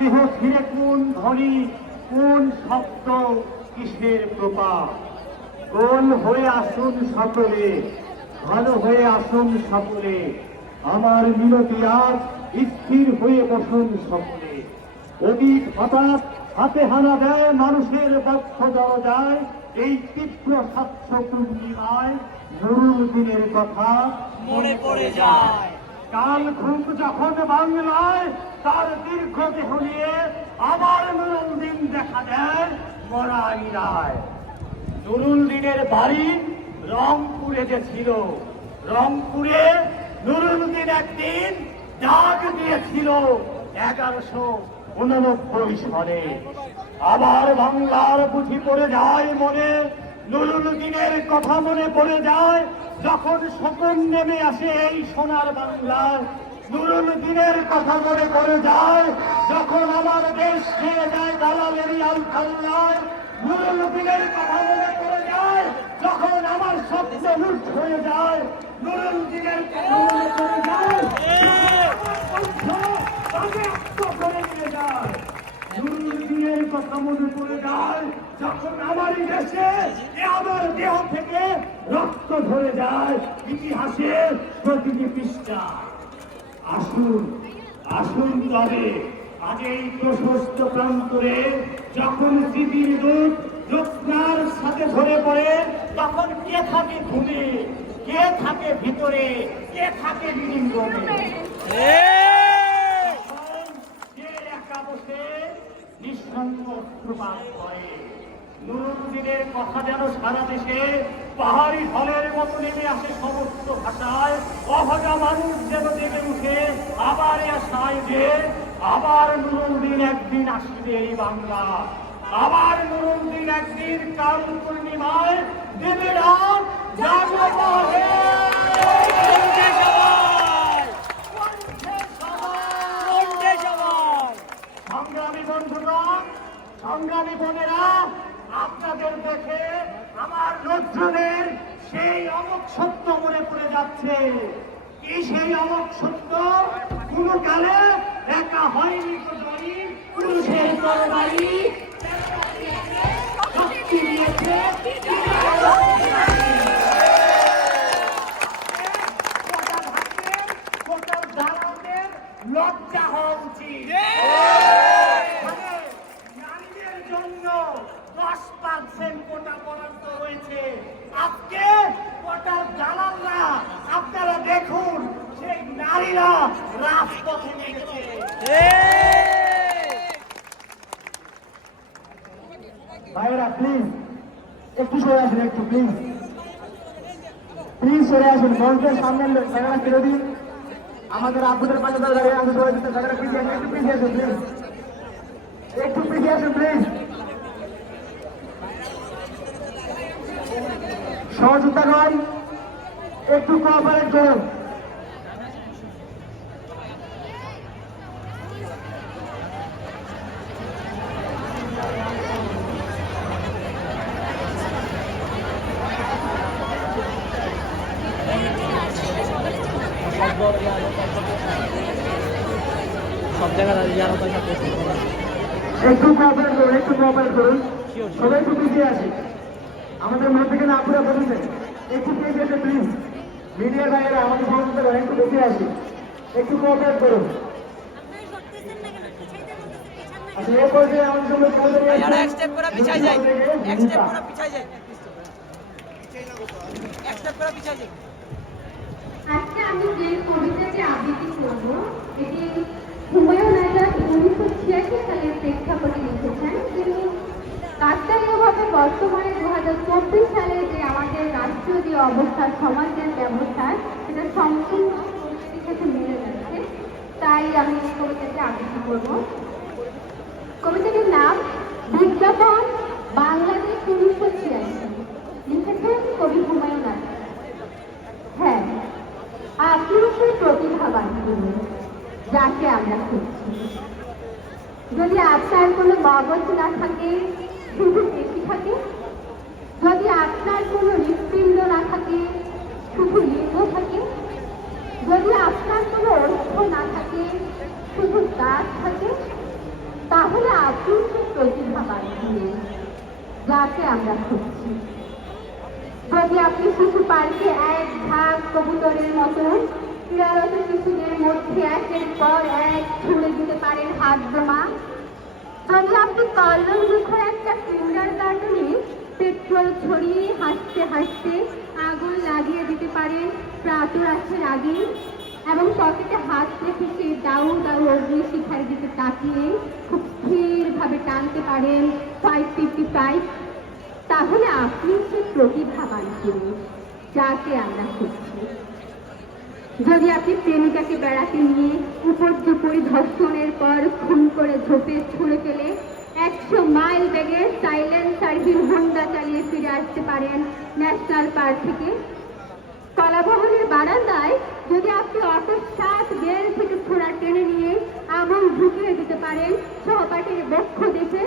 দেহ ছিঁড়ে কোন ধ্বনি কোন শব্দ কিসের প্রপাত গোল হয়ে আসুন সকলে ভালো হয়ে আসুন সকলে আমার মিনতি আজ স্থির হয়ে বসুন সকলে। অতীত হঠাৎ হাতে হানা দেয় মানুষের বক্ষ যায় এই তীব্র স্বাস্থ্য পূর্ণিমায় নুরুল দিনের কথা মনে পড়ে যায়। কাল ঘুম যখন বাংলায় তার দীর্ঘ দেহ নিয়ে আবার নুরুল দিন দেখা দেয় মরা ইরায় নুরুল দিনের বাড়ি রংপুরে যে ছিল, রংপুরে নুরুল দিন একদিন ডাক দিয়েছিল এগারোশো উননব্বই সালে আবার বাংলার পুঁথি পড়ে যায় মনে নুরুল দিনের কথা মনে পড়ে যায়, যখন শকুন নেমে আসে এই সোনার বাংলায় নুরুল দিনের কথা মনে পড়ে যায়, যখন আমার দেশ খেয়ে যায় দালালেরই আলখাল্লায়। নুরুল দিনের কথা মনে পড়ে যায়, যখন আমার স্বপ্ন লুট হয়ে যায়। নুরুল দিনের কথা মনে পড়ে যায় করে নিয়ে যায় দিনের কথা মনে যায়, যখন দেশে আমার দেহ থেকে রক্ত ধরে যায়। ইতিহাসের প্রতিটি পৃষ্ঠা আসুন আসুন তবে আজ এই প্রশস্ত প্রান্তরে যখন স্মৃতির দূত জ্যোৎস্নার সাথে ধরে পড়ে তখন কে থাকে ঘুমে কে থাকে ভিতরে কে থাকে বসে নিঃসঙ্গ করে নুরুদ্দিনের কথা যেন সারা দেশে পাহাড়ি ঢলের মতো নেমে আসে সমস্ত ভাষায়, অভাগা মানুষ যেন জেগে উঠে আবার আশায় যে আবার নুরুদ্দিন একদিন আসবে এই বাংলা। আবার নুরুদ্দিন একদিন কাল পূর্ণিমায় দেবে সংগ্রামী বন্ধুগণ সংগ্রামী বোনেরা আপনাদের দেখে আমার নজরুলের সেই অমক সত্য মনে পড়ে যাচ্ছে। কি সেই অমক সত্য? কোন কালে একা হয়নি তো জয়ী। পুরুষের তরবারি শক্তি দিয়েছে। লজ্জা হওয়া উচিত। আজকে কোটা দালালরা আপনারা দেখুন, সেই নারীরা রাজপথে নেমেছে। প্লিজ একটু সরে আসুন, একটু প্লিজ প্লিজ সরে আসুন, মঞ্চের সামনে জায়গাটা ফিরে দিন। আমাদের আব্বুদের পাশে দাঁড়িয়ে আছে, সবাই দিতে একটু পিছিয়ে আসুন প্লিজ একটু পিছিয়ে আসুন প্লিজ সহযোগিতা নয়, একটু কোঅপারেট করুন। একটু কোঅপারেট করুন, একটু কোঅপারেট করুন। সবাই একটু পিছিয়ে আসি। আমাদের মধ্যে থেকে না পুরো বসেছে। একটু পেয়ে আসে প্লিজ মিডিয়ার ভাইয়েরা আমাদের সহযোগিতা করেন একটু পিছিয়ে আসি একটু কোঅপারেট করুন। আচ্ছা এ পর্যায়ে আমাদের সঙ্গে সহযোগী এক স্টেপ করে পিছাই যায় এক স্টেপ করে পিছাই যায় এক স্টেপ করে পিছাই যায় আজকে আমি যে কবিতাটি আবৃত্তি করব এটি হুমায়ুন চব্বিশ সালে যে আমাদের রাষ্ট্রীয় যে অবস্থা, সমাজের ব্যবস্থা, সেটা সম্পূর্ণ সাথে মিলে যাচ্ছে। তাই আমি এই কবিতাটি আবৃত্তি করব। কবিতাটির নাম, বিজ্ঞাপন বাংলাদেশ উনিশশো ছিয়াশি। লিখেছেন কবি হুমায়ুন হ্যাঁ আপনিও সেই প্রতিভাবান পুরুষ যাকে আমরা খুঁজছি। যদি আপনার কোনো মগজ না থাকে, শুধু পেশি থাকে যদি আপনার কোনো হৃৎপিণ্ড না থাকে শুধু লিঙ্গ থাকে যদি আপনার কোনো অর্থ না থাকে শুধু দাঁত থাকে ফিরে যাকে আমরা খুঁজছি যদি আপনি পার্কে এক ভাগ কবুতরের মতন ক্রীড়ারত শিশুদের মধ্যে একের পর এক ছুড়ে দিতে পারেন হাত বোমা। যদি আপনি কল্লোল মুখর একটা কিন্ডার গার্ডেনে পেট্রোল ছড়িয়ে হাসতে হাসতে আগুন লাগিয়ে দিতে পারেন প্রাতরাশের আগে এবং পকেটে হাত রেখে সেই দাউ দাউ অগ্নি শিখার দিকে তাকিয়ে খুব স্থিরভাবে টানতে পারেন ফাইভ ফিফটি ফাইভ তাহলে আপনি সে প্রতিভাবান পুরুষ যাকে আমরা খুঁজছি। যদি আপনি প্রেমিকাকে বেড়াতে নিয়ে উপর্যুপরি ধর্ষণের পর খুন করে ঝোপে ছুঁড়ে ফেলে একশো মাইল বেগে সাইলেন্ট সার্ভিস হোন্ডা চালিয়ে ফিরে আসতে পারেন ন্যাশনাল পার্ক থেকে। কলাভবনের বারান্দায় যদি আপনি অটো সাত বেল থেকে ছোড়া টেনে নিয়ে আগুন ঢুকিয়ে দিতে পারেন, সহপাঠীর বক্ষ যদি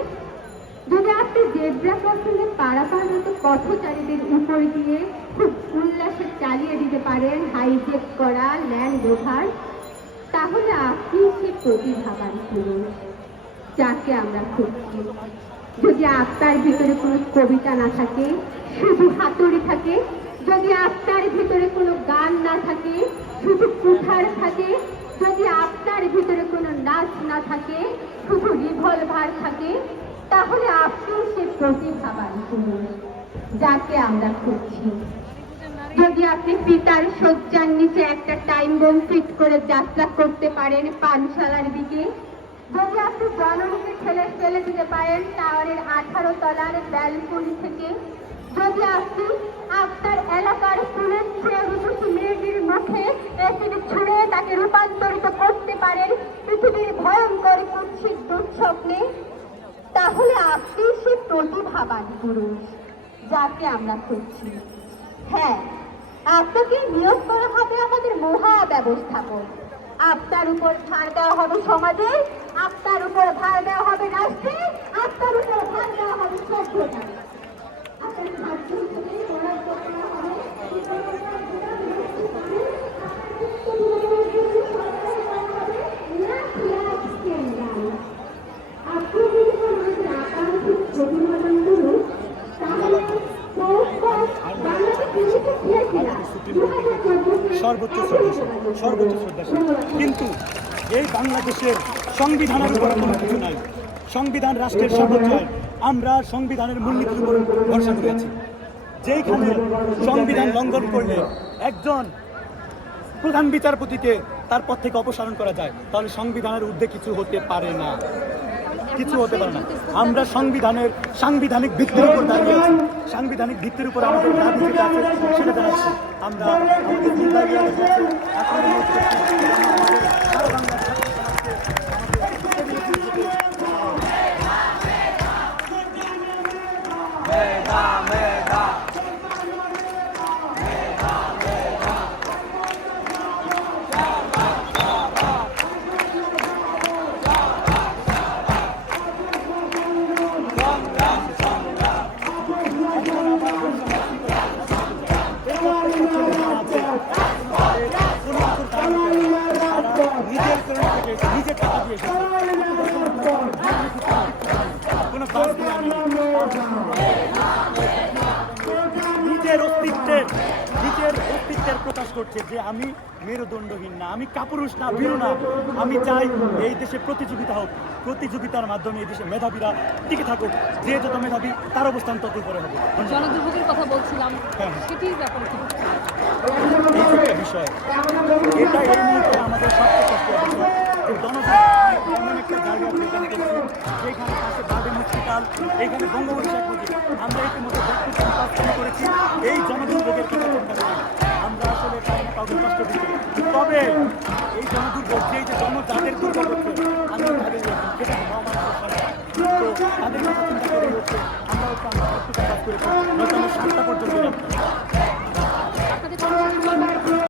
আপনি জেব্রা ক্রসিংয়ে পারাপার মতো পথচারীদের উপর দিয়ে খুব উল্লাসে চালিয়ে দিতে পারেন হাইজেক করা ল্যান্ড রোভার তাহলে আপনি সে প্রতিভাবান পুরুষ যাকে আমরা খুঁজছি। যদি আপনার ভিতরে কোনো কবিতা না থাকে, শুধু হাতুড়ি থাকে, যদি আপনার ভিতরে কোনো গান না থাকে, শুধু কুঠার থাকে, যদি আপনার ভিতরে কোনো নাচ না থাকে, শুধু রিভলভার থাকে তাহলে আপনি সে প্রতিভাবান পুরুষ যাকে আমরা খুঁজছি। যদি আপনি পিতার শয্যার নিচে একটা টাইম বোম ফিট করে যাত্রা করতে পারেন পানশালার দিকে, যদি আপনি জননীকে ঠেলে ফেলে দিতে পারেন টাওয়ারের আঠারো তলার ব্যালকনি থেকে, যদি আপনি আপনার এলাকার পুলিশ রূপসী মেয়েটির মুখে এসিড ছুঁড়ে তাকে রূপান্তরিত করতে পারেন, পৃথিবীর ভয়ঙ্কর কুৎসিত দুঃস্বপ্নে তাহলে আপনি সে প্রতিভাবান পুরুষ, যাকে আমরা খুঁজছি। হ্যাঁ আপনাকে নিয়োগ করা হবে আমাদের মহা ব্যবস্থাপক। আপনার উপর ভার দেওয়া হবে সমাজে, আপনার উপর ভার দেওয়া হবে রাষ্ট্রে আপনার উপর ভার দেওয়া হবে সভ্যতা আপনার ভাগ্য থেকে বরাদ্দ করা হবে লাখ লাখ কেন্দ্র আপনি যদি কোনো আকাঙ্ক্ষিত প্রতিভাবান পুরুষ তাহলে বাংলাদেশ কৃষিকে খেয়েছিলাম সর্বোচ্চ শ্রদ্ধা সর্বোচ্চ শ্রদ্ধাশীল কিন্তু এই বাংলাদেশের সংবিধানের উপর কোনো কিছু নাই। সংবিধান রাষ্ট্রের সর্বোচ্চ আমরা সংবিধানের মূলনীতির উপর ভরসা করে আছি। যেইখানে সংবিধান লঙ্ঘন করলে একজন প্রধান বিচারপতিকে তার পদ থেকে অপসারণ করা যায়, তাহলে সংবিধানের ঊর্ধ্বে কিছু হতে পারে না। কিছু হতে পারে না। আমরা সংবিধানের সাংবিধানিক ভিত্তির উপর দাঁড়িয়ে আছি। সাংবিধানিক ভিত্তির উপর আমাদের দাবি যেটা আছে, সেটা জানাচ্ছি। আমরা আমাদের নিজের অস্তিত্বের নিজের অস্তিত্বের প্রকাশ করছে যে আমি মেরুদণ্ডহীন না আমি কাপুরুষ না বীরু না। আমি চাই এই দেশে প্রতিযোগিতা হোক প্রতিযোগিতার মাধ্যমে এই দেশে মেধাবীরা টিকে থাকুক। যে যত মেধাবী তার অবস্থান তত উপরে হবে। জনদুর্ভোগের কথা বলছিলাম হ্যাঁ। সেটির ব্যাপারে বিষয় এটা এই মুহূর্তে আমাদের সবচেয়ে জনগণ এমন একটা জায়গা যেখানে আমরা ইতিমধ্যে ক্যাম্পাস তৈরি করেছি, এই আমরা আসলে দিচ্ছি তবে এই জনদুর্ভোগ যে আমরা আমরা সাতটা পর্যন্ত